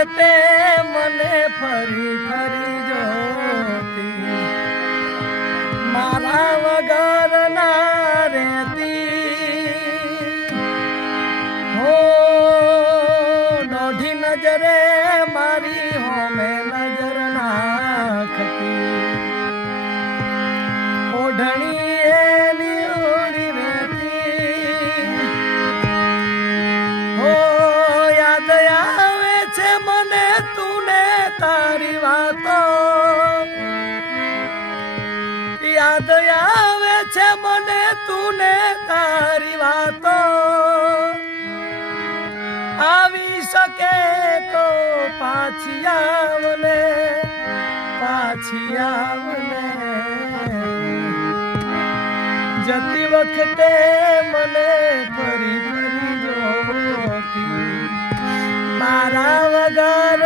વખતે મને ફરી ફરી જોતી, મારા વગર ના રહેતી હો, દોઢી નજરે મારી હોમે નજર નાખતી, ઓઢણી એની ઉડી રહેતી હો, યાદ આવે છે મને તુને તારી વાતો, યાદ આવે છે મને તુને તારી વાતો, આવી શકે તો પાછી આવને, પાછી આવને, જતી વખતે મને ફરી ફરી જોતી, મારા વગર